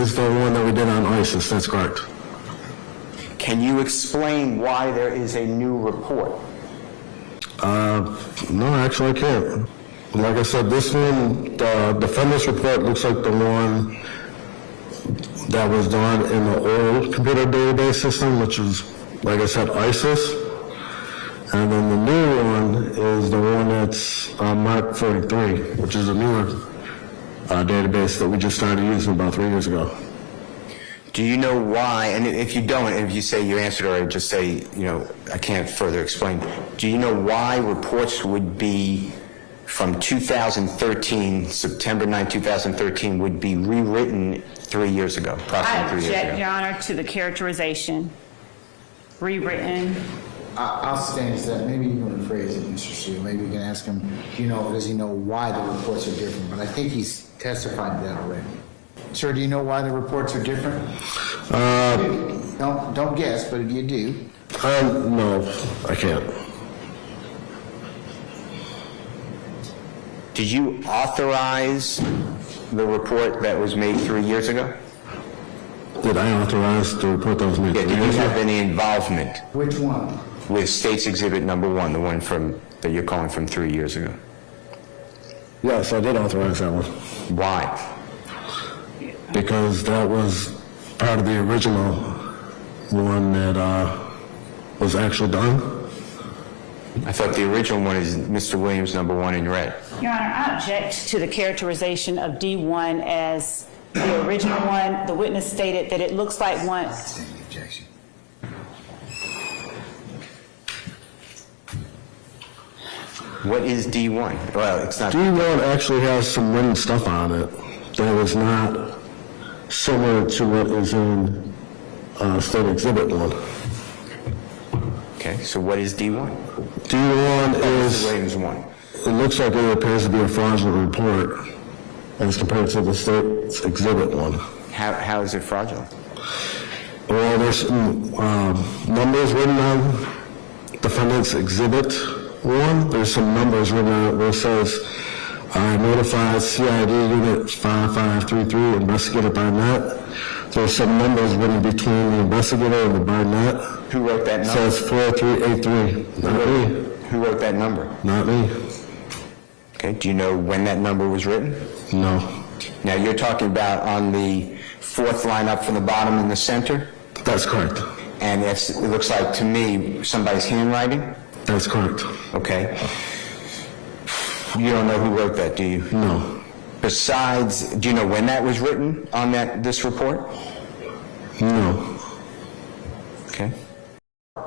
is the one that we did on ISIS, that's correct. Can you explain why there is a new report? No, actually I can't. Like I said, this one, the defendant's report looks like the one that was done in the old computer database system, which is, like I said, ISIS. And then the new one is the one that's Mark 43, which is a newer database that we just started using about 3 years ago. Do you know why, and if you don't, if you say you answered already, just say, you know, I can't further explain. Do you know why reports would be from 2013, September 9, 2013, would be rewritten 3 years ago, approximately 3 years ago? I object, Your Honor, to the characterization. Rewritten. I'll stand to that. Maybe you can rephrase it, Mr. Sue. Maybe you can ask him, does he know why the reports are different? But I think he's testified to that already. Sir, do you know why the reports are different? Don't guess, but if you do. No, I can't. Did you authorize the report that was made 3 years ago? Did I authorize the report that was made? Yeah, did you have any involvement Which one? with State's Exhibit number 1, the one that you're calling from 3 years ago? Yes, I did authorize that one. Why? Because that was part of the original one that was actually done. I thought the original one is Mr. Williams number 1 in red. Your Honor, I object to the characterization of D1 as the original one. The witness stated that it looks like one. Objection. What is D1? Well, it's not. D1 actually has some written stuff on it that is not similar to what is in State Exhibit 1. Okay, so what is D1? D1 is, Williams 1. it looks like it appears to be a fraudulent report as compared to the State's Exhibit 1. How is it fraudulent? Well, there's numbers written on Defendant's Exhibit 1. There's some numbers written on it where it says, I notified CID Unit 5533, investigated by net. There's some numbers written between the investigator and the Barnett. Who wrote that It number? says 4383. Not me. Who wrote that number? Not me. Okay, do you know when that number was written? No. Now, you're talking about on the fourth line up from the bottom in the center? That's correct. And it looks like, to me, somebody's handwriting? That's correct. Okay. You don't know who wrote that, do you? No. Besides, do you know when that was written on this report? No. Okay.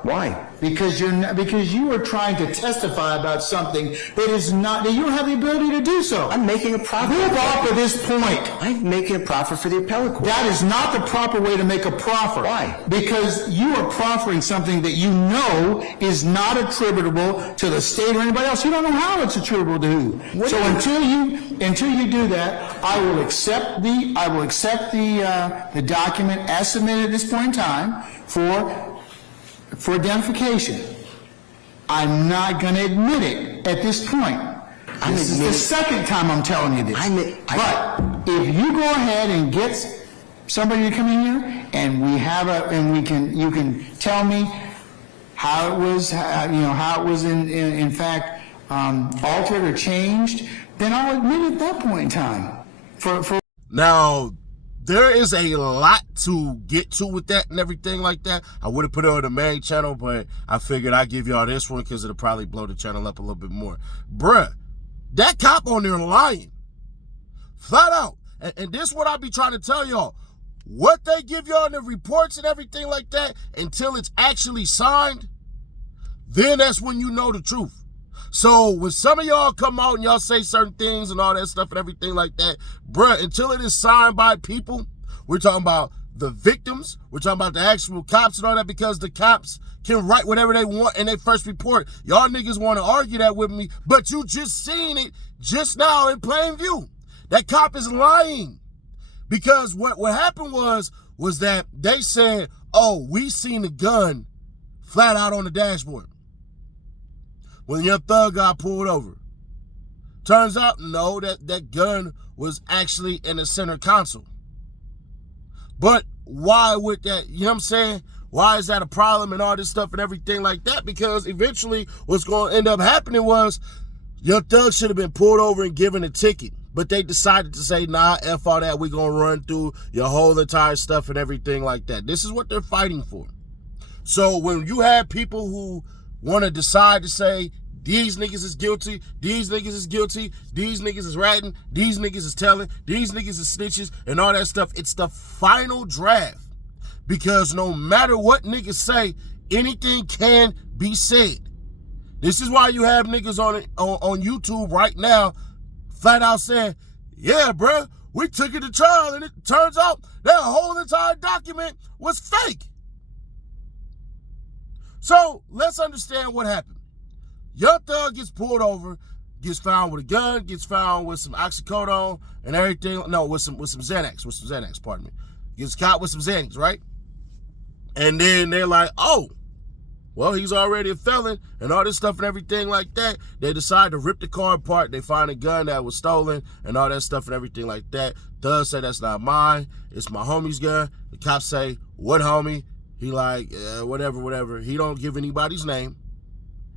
Why? Because you are trying to testify about something that is not, that you don't have the ability to do so. I'm making a proffer. Move off of this point. I'm making a proffer for the appellate court. That is not the proper way to make a proffer. Why? Because you are proffering something that you know is not attributable to the state or anybody else. You don't know how it's attributable to who. So until you do that, I will accept the document as submitted at this point in time for identification. I'm not going to admit it at this point. This is the second time I'm telling you this. But if you go ahead and get somebody to come in here and you can tell me how it was, how it was in fact altered or changed, then I'll admit it at that point in time. Now, there is a lot to get to with that and everything like that. I would have put it on the main channel, but I figured I'd give y'all this one because it'll probably blow the channel up a little bit more. Bruh, that cop on there lying. Flat out. And this is what I be trying to tell y'all. What they give y'all in the reports and everything like that, until it's actually signed, then that's when you know the truth. So when some of y'all come out and y'all say certain things and all that stuff and everything like that, bruh, until it is signed by people, we're talking about the victims, we're talking about the actual cops and all that, because the cops can write whatever they want in their first report. Y'all niggas want to argue that with me, but you just seen it just now in plain view. That cop is lying. Because what happened was that they said, oh, we seen the gun flat out on the dashboard when Young Thug got pulled over. Turns out, no, that gun was actually in the center console. But why would that, you know what I'm saying? Why is that a problem and all this stuff and everything like that? Because eventually what's going to end up happening was Young Thug should have been pulled over and given a ticket. But they decided to say, nah, F all that. We're going to run through your whole entire stuff and everything like that. This is what they're fighting for. So when you have people who want to decide to say, these niggas is guilty, these niggas is guilty, these niggas is ratting, these niggas is telling, these niggas is snitches, and all that stuff, it's the final draft. Because no matter what niggas say, anything can be said. This is why you have niggas on YouTube right now flat out saying, yeah, bruh, we took it to trial, and it turns out that whole entire document was fake. So let's understand what happened. Young Thug gets pulled over, gets found with a gun, gets found with some oxycodone and everything. No, with some Xanax, pardon me. Gets caught with some Xanax, right? And then they're like, oh, well, he's already a felon and all this stuff and everything like that. They decide to rip the car apart. They find a gun that was stolen and all that stuff and everything like that. Thug say, that's not mine. It's my homie's gun. The cops say, what homie? He like, whatever. He don't give anybody's name.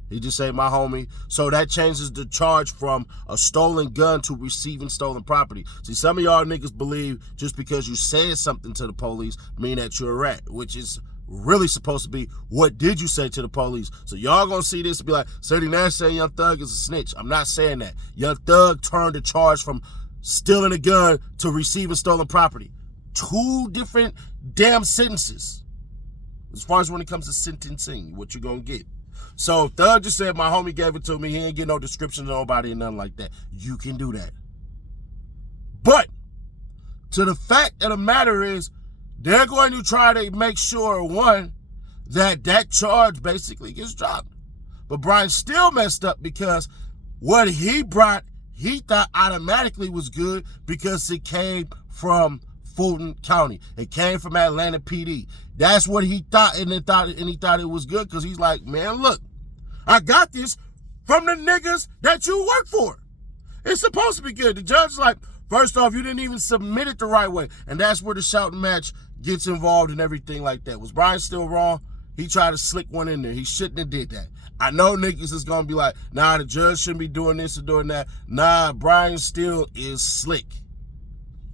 He just say, my homie. So that changes the charge from a stolen gun to receiving stolen property. See, some of y'all niggas believe just because you said something to the police mean that you're a rat, which is really supposed to be, what did you say to the police? So y'all gonna see this and be like, Sadie Nash saying Young Thug is a snitch. I'm not saying that. Young Thug turned the charge from stealing a gun to receiving stolen property. 2 different damn sentences. As far as when it comes to sentencing, what you gonna get. So Thug just said, my homie gave it to me. He ain't get no description of nobody and nothing like that. You can do that. But to the fact of the matter is, they're going to try to make sure, one, that charge basically gets dropped. But Brian still messed up because what he brought, he thought automatically was good because it came from Fulton County. It came from Atlanta PD. That's what he thought, and he thought it was good because he's like, man, look, I got this from the niggas that you work for. It's supposed to be good. The judge's like, first off, you didn't even submit it the right way. And that's where the shouting match gets involved and everything like that. Was Brian still wrong? He tried to slick one in there. He shouldn't have did that. I know niggas is going to be like, nah, the judge shouldn't be doing this or doing that. Nah, Brian still is slick.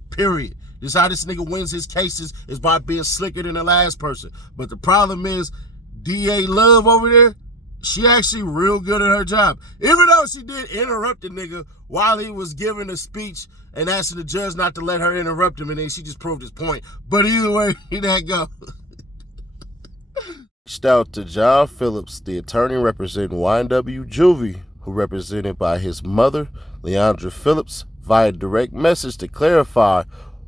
Period. This is how this nigga wins his cases, is by being slicker than the last person. But the problem is, DA Love over there, she actually real good at her job. Even though she did interrupt the nigga while he was giving a speech and asking the judge not to let her interrupt him, and then she just proved his point. But either way, that go. Reached out to John Phillips, the attorney representing YNW Juvie, who represented by his mother, Leandra Phillips, via direct message to clarify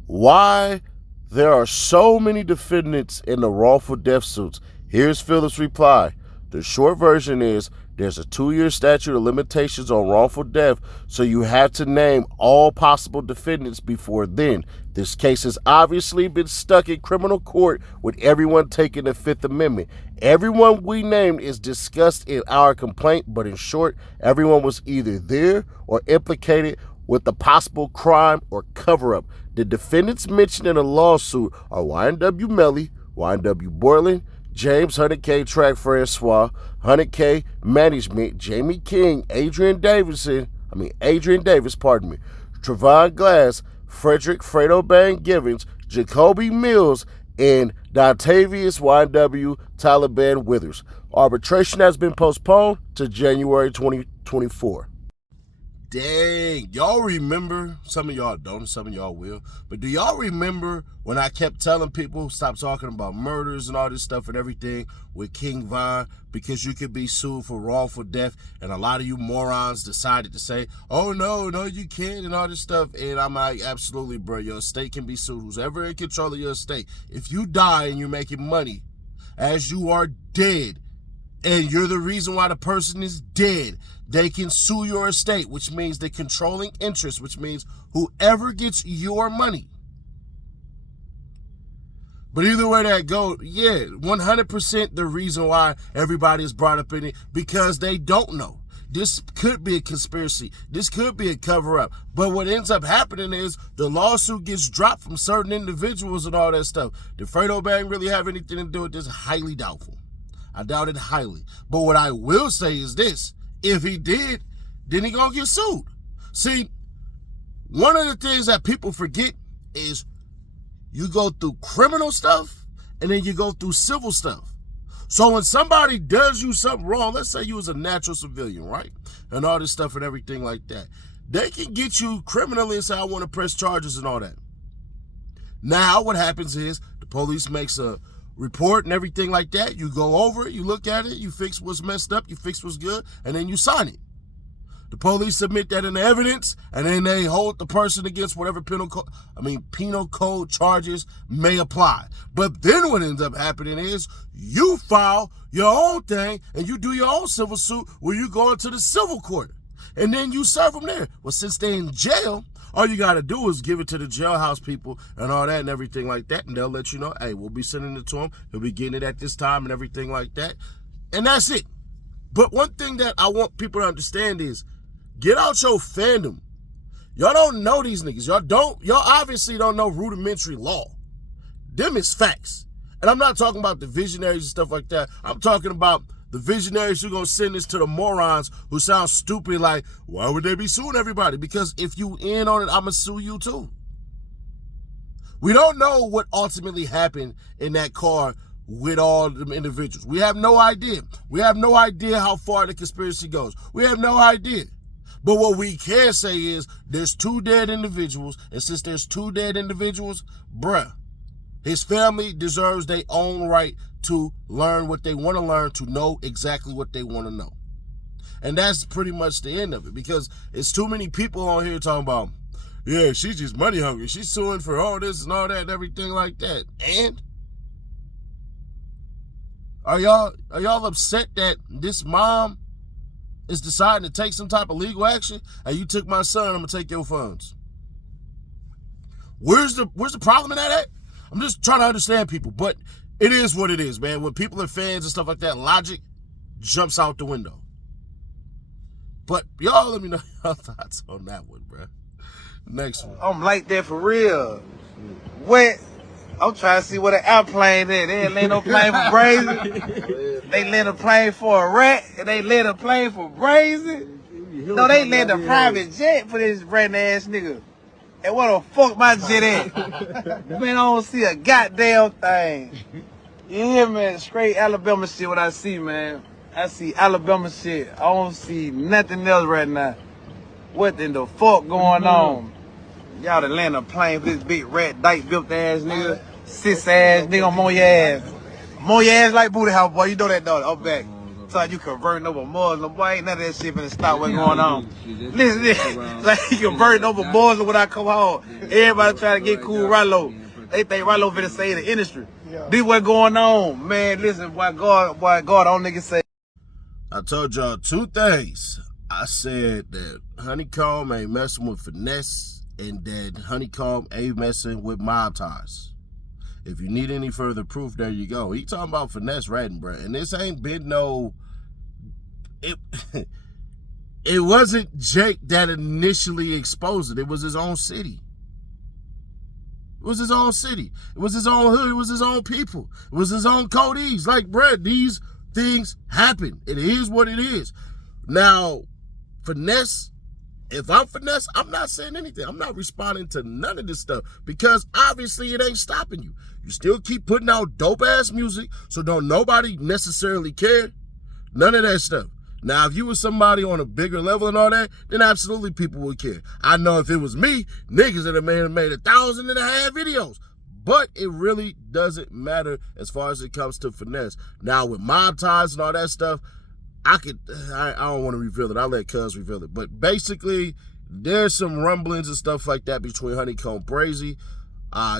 why there are so many defendants in the wrongful death suits. Here's Phillips' reply. The short version is, there's a 2-year statute of limitations on wrongful death, so you have to name all possible defendants before then. This case has obviously been stuck in criminal court with everyone taking the Fifth Amendment. Everyone we named is discussed in our complaint, but in short, everyone was either there or implicated with the possible crime or cover-up. The defendants mentioned in the lawsuit are YNW Melly, YNW Borland, James 100K Track Francois, 100K Management, Jamie King, Adrian Davis, Trevon Glass, Frederick Fredo Bang Givens, Jacoby Mills, and Dontavius YNW Taliban Withers. Arbitration has been postponed to January 2024. Dang, y'all remember, some of y'all don't, some of y'all will, but do y'all remember when I kept telling people stop talking about murders and all this stuff and everything with King Von, because you could be sued for wrongful death, and a lot of you morons decided to say, oh no, you can't, and all this stuff, and I'm like, absolutely, bro, your estate can be sued. Who's ever in control of your estate, if you die and you're making money as you are dead, and you're the reason why the person is dead, they can sue your estate, which means the controlling interest, which means whoever gets your money. But either way that goes, yeah, 100% the reason why everybody is brought up in it, because they don't know. this could be a conspiracy. This could be a cover-up. But what ends up happening is the lawsuit gets dropped from certain individuals and all that stuff. Did Fredo Bang really have anything to do with this? Highly doubtful. I doubt it highly. But what I will say is this. If he did, then he gonna get sued. See, one of the things that people forget is you go through criminal stuff and then you go through civil stuff. So when somebody does you something wrong, let's say you was a natural civilian, right? And all this stuff and everything like that. They can get you criminally and say, I want to press charges and all that. Now what happens is the police makes a report and everything like that. You go over it, you look at it, you fix what's messed up, you fix what's good, and then you sign it. The police submit that in the evidence, and then they hold the person against whatever penal code charges may apply. But then what ends up happening is you file your own thing, and you do your own civil suit where you go into the civil court, and then you serve them there. Well, since they're in jail, all you got to do is give it to the jailhouse people and all that and everything like that, and they'll let you know, hey, we'll be sending it to him. He'll be getting it at this time and everything like that. And that's it. But one thing that I want people to understand is, get out your fandom. Y'all don't know these niggas. Y'all obviously don't know rudimentary law. Them is facts. And I'm not talking about the visionaries and stuff like that. I'm talking about the visionaries who gonna send this to the morons who sound stupid like, why would they be suing everybody? Because if you in on it, I'ma sue you too. We don't know what ultimately happened in that car with all them individuals. We have no idea. We have no idea how far the conspiracy goes. We have no idea. But what we can say is there's 2 dead individuals, and since there's 2 dead individuals, bruh, his family deserves their own right to learn what they want to learn, to know exactly what they want to know. And that's pretty much the end of it, because it's too many people on here talking about, yeah, she's just money hungry. She's suing for all this and all that and everything like that. And are y'all upset that this mom is deciding to take some type of legal action? And you took my son, I'm gonna take your funds. Where's the problem in that at? I'm just trying to understand people, but it is what it is, man. When people are fans and stuff like that, logic jumps out the window. But y'all let me know your thoughts on that one, bro. Next one. I'm like that for real. What? I'm trying to see what an airplane is. They ain't letting no plane for Brazy. They let a plane for a rat, and they let a plane for Brazy. No, they let a private jet for this brand ass nigga. And what the fuck my jet at? Man, I don't see a goddamn thing. You hear me? Straight Alabama shit what I see, man. I see Alabama shit. I don't see nothing else right now. What in the fuck going on? Y'all done land a plane for this big rat dyke built ass nigga. Sis ass nigga, I'm on your ass. I'm on your ass like booty house, boy. You know that dog. Up back. So you converting over Muslim, boy. Ain't none of that shit finna stop what's going on. Listen, like you converting over Muslim when I come home. Everybody trying to get cool Rollo. They think Rollo finna say in the industry. This what going on, man. Listen, why God, all niggas say. I told y'all 2 things. I said that Honeykomb ain't messing with finesse, and that Honeykomb ain't messing with mob ties. If you need any further proof, there you go. He talking about finesse ratting, bro. And this ain't been no... It wasn't Jake that initially exposed it. It was his own city. It was his own city. It was his own hood. It was his own people. It was his own codees. Like, bro, these things happen. It is what it is. Now, finesse... If I'm finesse, I'm not saying anything. I'm not responding to none of this stuff because obviously it ain't stopping you. You still keep putting out dope-ass music, so don't nobody necessarily care. None of that stuff. Now, if you was somebody on a bigger level and all that, then absolutely people would care. I know if it was me, niggas would have made 1,500 videos. But it really doesn't matter as far as it comes to finesse. Now, with mob ties and all that stuff, I don't want to reveal it. I'll let Cuz reveal it. But basically, there's some rumblings and stuff like that between HONEYKOMB Brazy,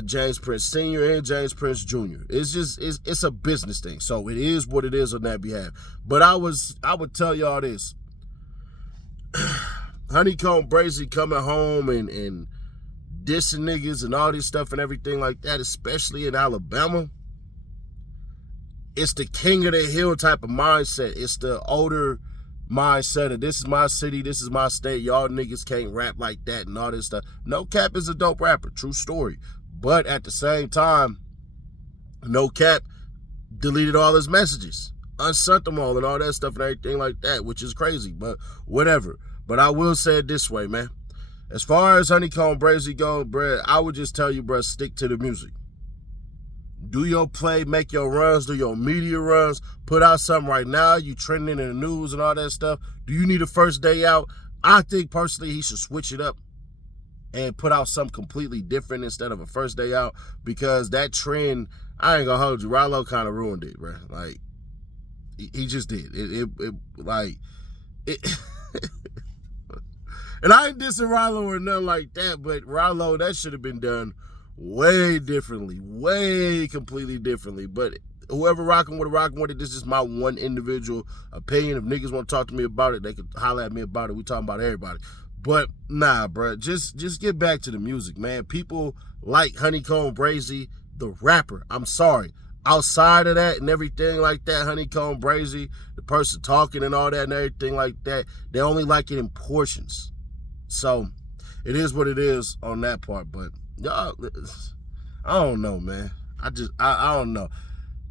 James Prince Sr. and James Prince Jr. It's a business thing. So it is what it is on that behalf. But I would tell y'all this. HONEYKOMB Brazy coming home and dissing niggas and all this stuff and everything like that, especially in Alabama. It's the king of the hill type of mindset. It's the older mindset of this is my city, this is my state, y'all niggas can't rap like that and all this stuff. No Cap is a dope rapper, true story. But at the same time, No Cap deleted all his messages, unsent them all and all that stuff and everything like that, which is crazy, but whatever. But I will say it this way, man. As far as HONEYKOMB Brazy goes, bruh, I would just tell you, bruh, stick to the music. Do your play, make your runs, do your media runs, put out something right now, you trending in the news and all that stuff. Do you need a first day out? I think personally he should switch it up and put out something completely different instead of a first day out, because that trend, I ain't gonna hold you, Rollo kind of ruined it, bruh. Like, he just did. And I ain't dissing Rollo or nothing like that, but Rollo, that should have been done way differently, way completely differently. But whoever rocking with it, this is my one individual opinion. If niggas want to talk to me about it, they can holler at me about it. We talking about everybody. But nah, bruh, just get back to the music, man. People like HONEYKOMB Brazy, the rapper. I'm sorry. Outside of that and everything like that, HONEYKOMB Brazy, the person talking and all that and everything like that, they only like it in portions. So it is what it is on that part. But y'all, I don't know, man. I don't know.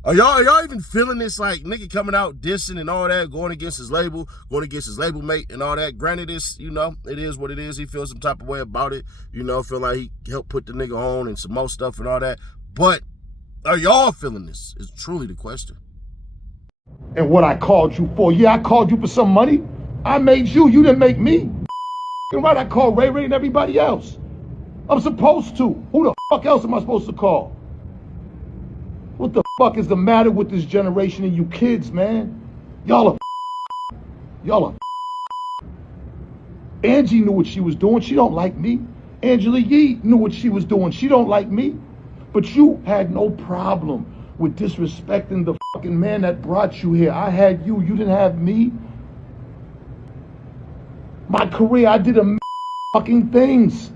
Are y'all even feeling this, like, nigga coming out dissing and all that, going against his label mate and all that? Granted, it's, you know, it is what it is. He feels some type of way about it, you know, feel like he helped put the nigga on and some more stuff and all that. But are y'all feeling this? Is truly the question. And what I called you for? Yeah, I called you for some money. I made you. You didn't make me. Right? I called Ray Ray and everybody else. I'm supposed to. Who the fuck else am I supposed to call? What the fuck is the matter with this generation and you kids, man? Y'all are Angie knew what she was doing. She don't like me. Angela Yee knew what she was doing. She don't like me. But you had no problem with disrespecting the fucking man that brought you here. I had you. You didn't have me. My career, I did fucking things.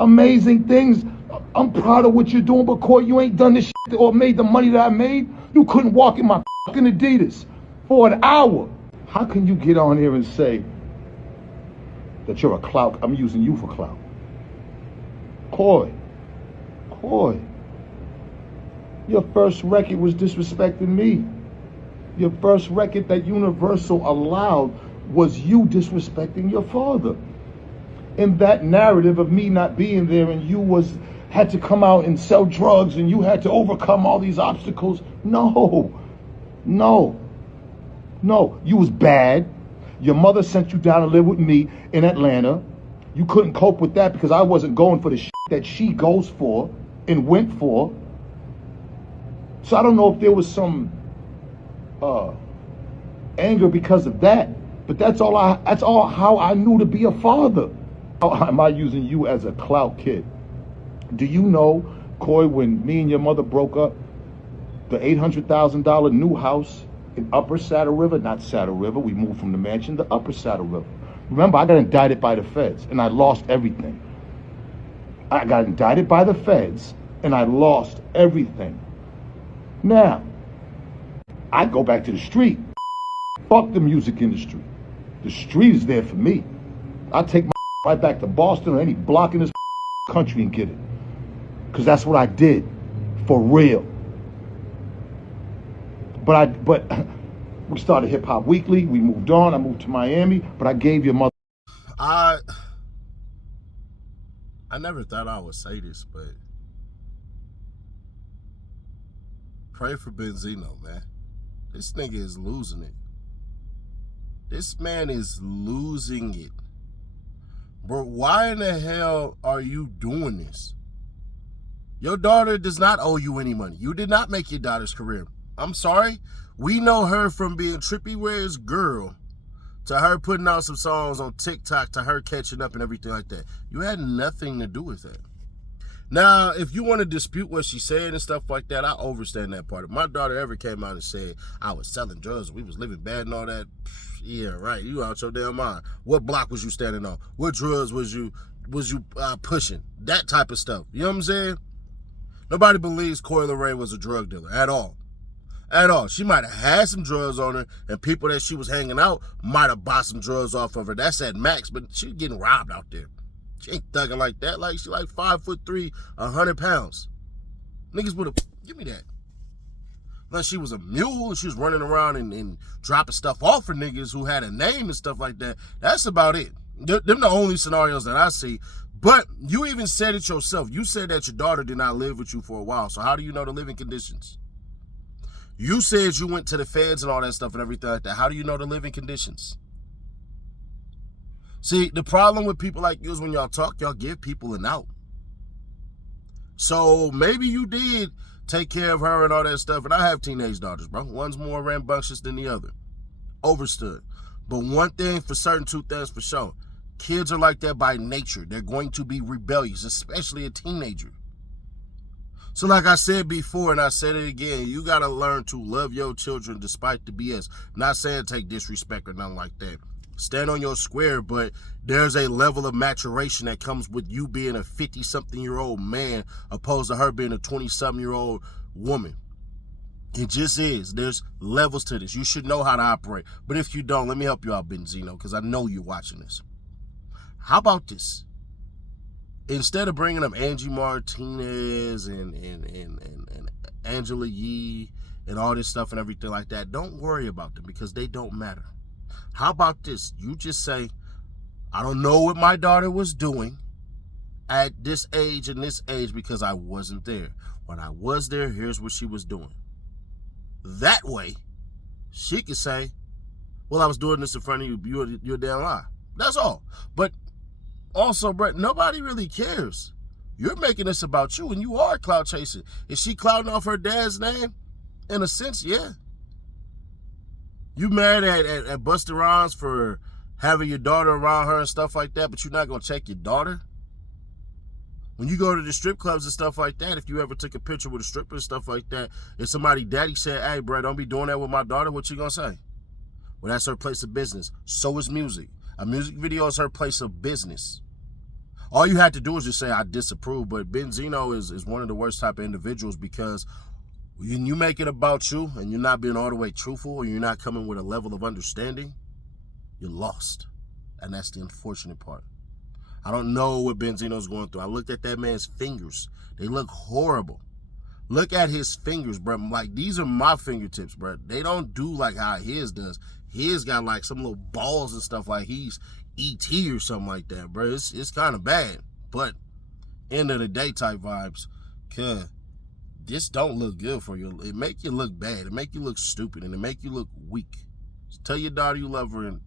Amazing things. I'm proud of what you're doing, but Coy, you ain't done this shit or made the money that I made. You couldn't walk in my fucking Adidas for an hour. How can you get on here and say that you're a clout? I'm using you for clout. Coy, your first record was disrespecting me. Your first record that Universal allowed was you disrespecting your father. In that narrative of me not being there and you had to come out and sell drugs and you had to overcome all these obstacles. No. You was bad. Your mother sent you down to live with me in Atlanta. You couldn't cope with that because I wasn't going for the shit that she goes for and went for. So I don't know if there was some anger because of that. But that's all how I knew to be a father. How am I using you as a clout kid? Do you know, Coy, when me and your mother broke up, the $800,000 new house in Upper Saddle River, not Saddle River, we moved from the mansion to Upper Saddle River. Remember, I got indicted by the feds and I lost everything. I got indicted by the feds and I lost everything. Now, I go back to the street. Fuck the music industry. The street is there for me. I take my right back to Boston or any block in this country and get it. Because that's what I did. For real. But we started Hip Hop Weekly. We moved on. I moved to Miami. But I gave your mother... I never thought I would say this, but pray for Benzino, man. This nigga is losing it. This man is losing it. Bro, why in the hell are you doing this? Your daughter does not owe you any money. You did not make your daughter's career. I'm sorry. We know her from being Trippie Redd's girl to her putting out some songs on TikTok to her catching up and everything like that. You had nothing to do with that. Now, if you want to dispute what she said and stuff like that, I understand that part. If my daughter ever came out and said I was selling drugs, we was living bad and all that, yeah, right, you out your damn mind. What block was you standing on? What drugs was you pushing? That type of stuff. You know what I'm saying? Nobody believes Coi Leray was a drug dealer at all. At all. She might have had some drugs on her, and people that she was hanging out might have bought some drugs off of her. That's at max, but she getting robbed out there. She ain't thugging like that. Like, she like 5'3", 100 pounds. Niggas would have, give me that. Unless she was a mule and she was running around and dropping stuff off for niggas who had a name and stuff like that. That's about it. Them the only scenarios that I see. But you even said it yourself. You said that your daughter did not live with you for a while. So how do you know the living conditions? You said you went to the feds and all that stuff and everything like that. How do you know the living conditions? See, the problem with people like you is when y'all talk, y'all give people an out. So maybe you did take care of her and all that stuff. And I have teenage daughters, bro. One's more rambunctious than the other. Overstood. But one thing for certain, two things for sure. Kids are like that by nature. They're going to be rebellious, especially a teenager. So like I said before, and I said it again, you got to learn to love your children despite the BS. Not saying take disrespect or nothing like that. Stand on your square, but there's a level of maturation that comes with you being a 50-something-year-old man opposed to her being a 20-something-year-old woman. It just is. There's levels to this. You should know how to operate. But if you don't, let me help you out, Benzino, because I know you're watching this. How about this? Instead of bringing up Angie Martinez and Angela Yee and all this stuff and everything like that, don't worry about them because they don't matter. How about this? You just say, I don't know what my daughter was doing at this age and this age because I wasn't there. When I was there, here's what she was doing. That way, she could say, well, I was doing this in front of you. You're a damn lie. That's all. But also, Brett, nobody really cares. You're making this about you, and you are clout chasing. Is she clouting off her dad's name? In a sense, yeah. You mad at Busta Rhymes for having your daughter around her and stuff like that, but you're not going to check your daughter? When you go to the strip clubs and stuff like that, if you ever took a picture with a stripper and stuff like that, if somebody daddy said, hey, bro, don't be doing that with my daughter, what you going to say? Well, that's her place of business. So is music. A music video is her place of business. All you had to do is just say, I disapprove. But Benzino is one of the worst type of individuals because when you make it about you and you're not being all the way truthful or you're not coming with a level of understanding, you're lost. And that's the unfortunate part. I don't know what Benzino's going through. I looked at that man's fingers. They look horrible. Look at his fingers, bro. Like, these are my fingertips, bro. They don't do like how his does. His got like some little balls and stuff like he's E.T. or something like that, bro. It's kind of bad. But end of the day type vibes. Cause this don't look good for you. It make you look bad. It make you look stupid. And it make you look weak. Just tell your daughter you love her and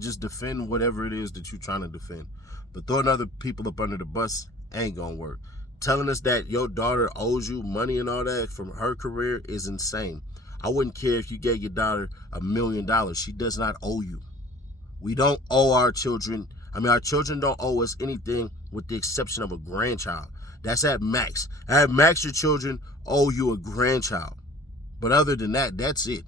just defend whatever it is that you're trying to defend. But throwing other people up under the bus ain't gonna work. Telling us that your daughter owes you money and all that from her career is insane. I wouldn't care if you gave your daughter $1 million. She does not owe you. We don't owe our children. I mean, our children don't owe us anything with the exception of a grandchild. That's at max. At max, your children owe you a grandchild. But other than that, that's it.